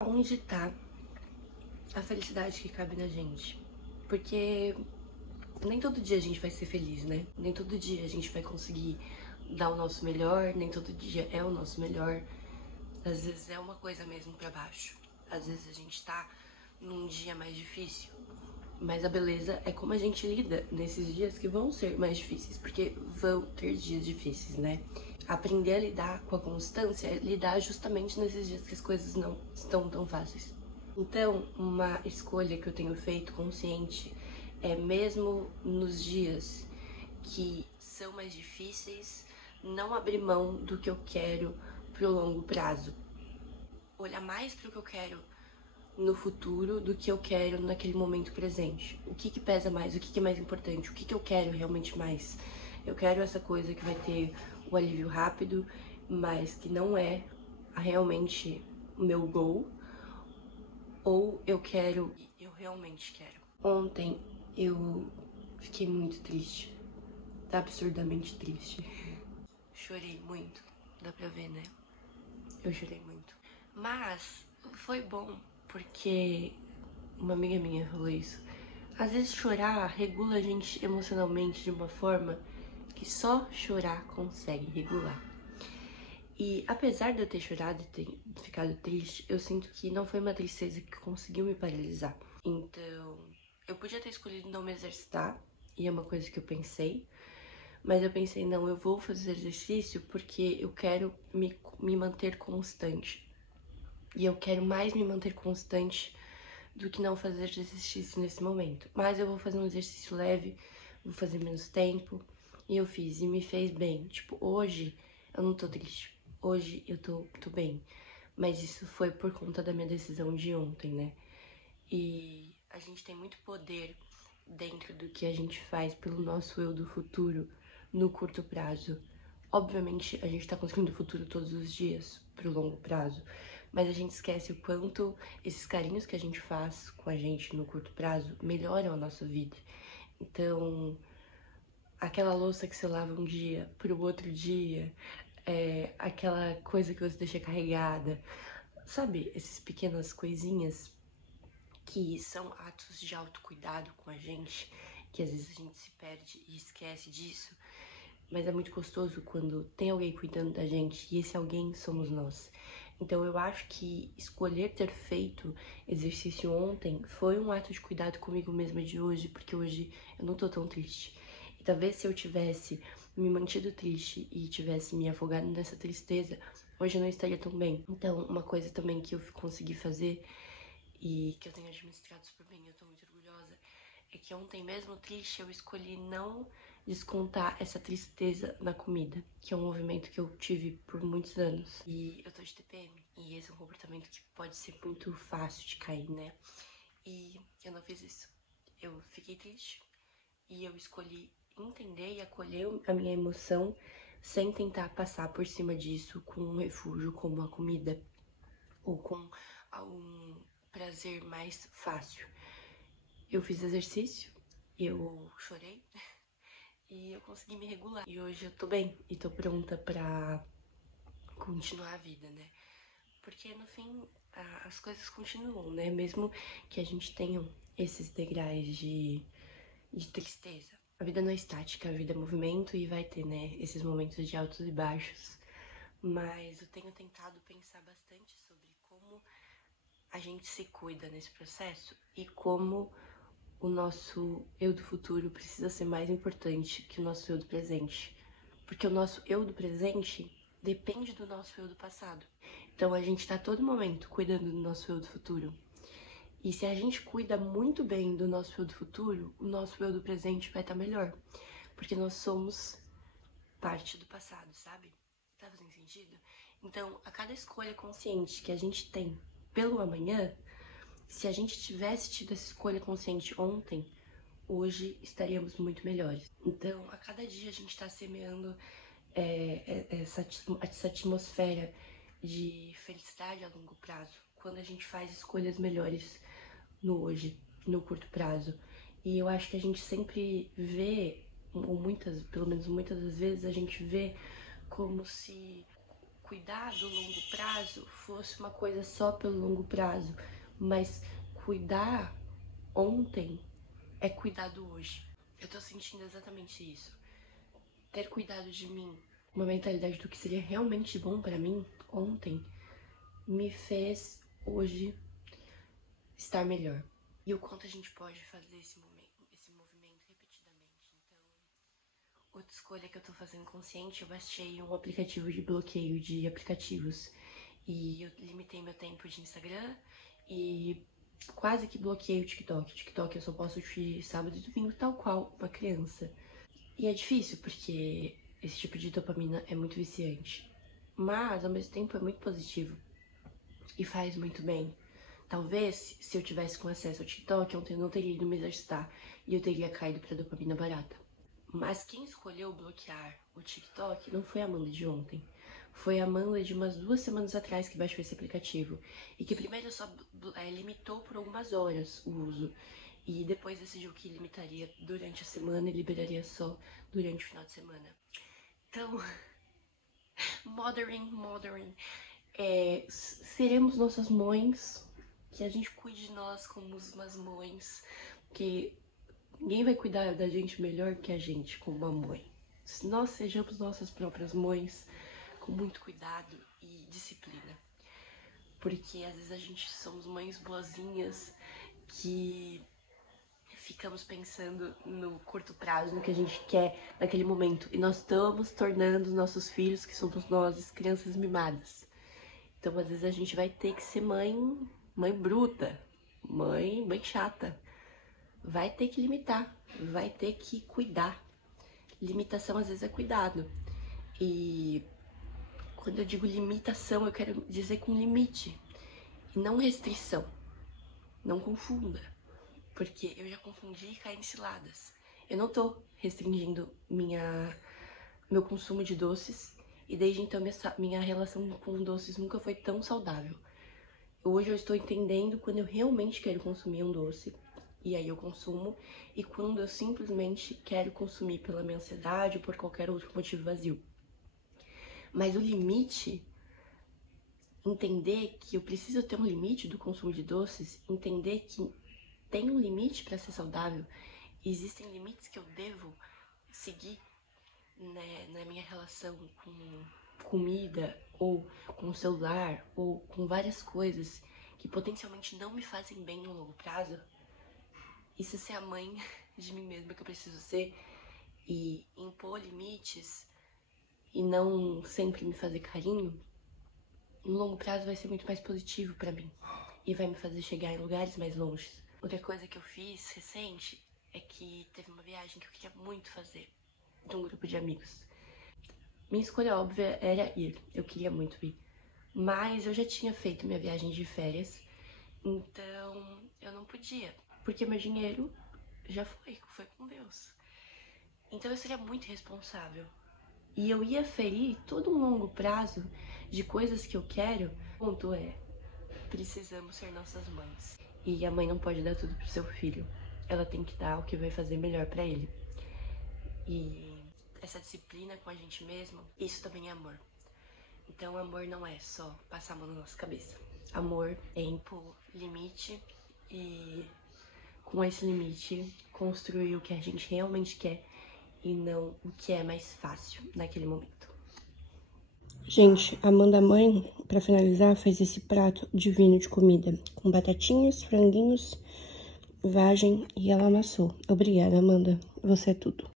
Onde tá a felicidade que cabe na gente? Porque nem todo dia a gente vai ser feliz, né? Nem todo dia a gente vai conseguir dar o nosso melhor, nem todo dia é o nosso melhor. Às vezes é uma coisa mesmo pra baixo. Às vezes a gente tá num dia mais difícil. Mas a beleza é como a gente lida nesses dias que vão ser mais difíceis, porque vão ter dias difíceis, né? Aprender a lidar com a constância é lidar justamente nesses dias que as coisas não estão tão fáceis. Então, uma escolha que eu tenho feito consciente é mesmo nos dias que são mais difíceis, não abrir mão do que eu quero pro longo prazo. Olhar mais pro que eu quero no futuro do que eu quero naquele momento presente. O que pesa mais? O que é mais importante? O que eu quero realmente mais? Eu quero essa coisa que vai ter o alívio rápido, mas que não é realmente o meu goal, ou eu realmente quero. Ontem eu fiquei muito triste, absurdamente triste. Chorei muito, dá pra ver, né? Eu chorei muito. Mas foi bom, porque uma amiga minha falou isso. Às vezes chorar regula a gente emocionalmente de uma forma que só chorar consegue regular. E apesar de eu ter chorado e ter ficado triste, eu sinto que não foi uma tristeza que conseguiu me paralisar. Então, eu podia ter escolhido não me exercitar, e é uma coisa que eu pensei, mas eu pensei, não, eu vou fazer exercício porque eu quero me manter constante. E eu quero mais me manter constante do que não fazer exercício nesse momento. Mas eu vou fazer um exercício leve, vou fazer menos tempo. E eu fiz, e me fez bem. Tipo, hoje eu não tô triste. Hoje eu tô bem. Mas isso foi por conta da minha decisão de ontem, né? E a gente tem muito poder dentro do que a gente faz pelo nosso eu do futuro no curto prazo. Obviamente, a gente tá construindo o futuro todos os dias pro longo prazo, mas a gente esquece o quanto esses carinhos que a gente faz com a gente no curto prazo melhoram a nossa vida. Então, aquela louça que você lava um dia pro outro dia, aquela coisa que você deixa carregada, sabe? Essas pequenas coisinhas que são atos de autocuidado com a gente, que às vezes a gente se perde e esquece disso, mas é muito gostoso quando tem alguém cuidando da gente e esse alguém somos nós. Então eu acho que escolher ter feito exercício ontem foi um ato de cuidado comigo mesma de hoje, porque hoje eu não tô tão triste. E talvez se eu tivesse me mantido triste e tivesse me afogado nessa tristeza, hoje eu não estaria tão bem. Então, uma coisa também que eu consegui fazer e que eu tenho administrado super bem, eu tô muito orgulhosa, é que ontem mesmo triste eu escolhi não descontar essa tristeza na comida, que é um movimento que eu tive por muitos anos. E eu tô de TPM, e esse é um comportamento que pode ser muito fácil de cair, né? E eu não fiz isso. Eu fiquei triste e eu escolhi entender e acolher a minha emoção sem tentar passar por cima disso com um refúgio como a comida ou com um prazer mais fácil. Eu fiz exercício, eu chorei e eu consegui me regular. E hoje eu tô bem e tô pronta pra continuar a vida, né? Porque no fim as coisas continuam, né? Mesmo que a gente tenha esses degraus de tristeza. A vida não é estática, a vida é movimento e vai ter, né, esses momentos de altos e baixos. Mas eu tenho tentado pensar bastante sobre como a gente se cuida nesse processo e como o nosso eu do futuro precisa ser mais importante que o nosso eu do presente. Porque o nosso eu do presente depende do nosso eu do passado. Então a gente tá a todo momento cuidando do nosso eu do futuro. E se a gente cuida muito bem do nosso eu do futuro, o nosso eu do presente vai estar melhor. Porque nós somos parte do passado, sabe? Tá fazendo sentido? Então, a cada escolha consciente que a gente tem pelo amanhã, se a gente tivesse tido essa escolha consciente ontem, hoje estaríamos muito melhores. Então, a cada dia a gente está semeando essa atmosfera de felicidade a longo prazo, quando a gente faz escolhas melhores no hoje, no curto prazo. E eu acho que a gente sempre vê, ou muitas, pelo menos muitas das vezes, a gente vê como se cuidar do longo prazo fosse uma coisa só pelo longo prazo, mas cuidar ontem é cuidar do hoje. Eu tô sentindo exatamente isso. Ter cuidado de mim, uma mentalidade do que seria realmente bom pra mim ontem, me fez hoje estar melhor. E o quanto a gente pode fazer esse movimento repetidamente. Então, outra escolha que eu tô fazendo consciente, eu baixei um aplicativo de bloqueio de aplicativos. E eu limitei meu tempo de Instagram e quase que bloqueei o TikTok. O TikTok eu só posso de sábado e domingo, tal qual uma criança. E é difícil, porque esse tipo de dopamina é muito viciante. Mas, ao mesmo tempo, é muito positivo. E faz muito bem. Talvez, se eu tivesse com acesso ao TikTok, ontem eu não teria ido me exercitar. E eu teria caído pra dopamina barata. Mas quem escolheu bloquear o TikTok não foi a Amanda de ontem. Foi a Amanda de umas 2 semanas atrás que baixou esse aplicativo. E que primeiro só limitou por algumas horas o uso. E depois decidiu que limitaria durante a semana e liberaria só durante o final de semana. Então, mothering. Seremos nossas mães, que a gente cuide de nós como umas mães, que ninguém vai cuidar da gente melhor que a gente como uma mãe. Nós sejamos nossas próprias mães, com muito cuidado e disciplina. Porque às vezes a gente somos mães boazinhas que ficamos pensando no curto prazo, no que a gente quer naquele momento. E nós estamos tornando os nossos filhos, que somos nós, crianças mimadas. Então, às vezes, a gente vai ter que ser mãe bruta, mãe chata. Vai ter que limitar, vai ter que cuidar. Limitação, às vezes, é cuidado. E quando eu digo limitação, eu quero dizer com limite e não restrição. Não confunda. Porque eu já confundi e caí em ciladas. Eu não tô restringindo meu consumo de doces. E desde então minha relação com doces nunca foi tão saudável. Hoje eu estou entendendo quando eu realmente quero consumir um doce. E aí eu consumo. E quando eu simplesmente quero consumir pela minha ansiedade ou por qualquer outro motivo vazio. Mas o limite... Entender que eu preciso ter um limite do consumo de doces. Entender que tem um limite para ser saudável. Existem limites que eu devo seguir, né, na minha relação com comida, ou com o celular, ou com várias coisas que potencialmente não me fazem bem no longo prazo. Isso é ser a mãe de mim mesma que eu preciso ser e impor limites e não sempre me fazer carinho. No longo prazo vai ser muito mais positivo pra mim e vai me fazer chegar em lugares mais longe. Outra coisa que eu fiz recente é que teve uma viagem que eu queria muito fazer, de um grupo de amigos. Minha escolha óbvia era ir, eu queria muito ir. Mas eu já tinha feito minha viagem de férias, então eu não podia, porque meu dinheiro já foi com Deus. Então eu seria muito irresponsável. E eu ia ferir todo um longo prazo de coisas que eu quero. O ponto é, precisamos ser nossas mães. E a mãe não pode dar tudo pro seu filho. Ela tem que dar o que vai fazer melhor pra ele. E essa disciplina com a gente mesmo, isso também é amor. Então amor não é só passar a mão na nossa cabeça. Amor é impor limite e com esse limite construir o que a gente realmente quer e não o que é mais fácil naquele momento. Gente, a Amanda mãe, pra finalizar, fez esse prato divino de comida com batatinhas, franguinhos, vagem e ela amassou. Obrigada, Amanda. Você é tudo.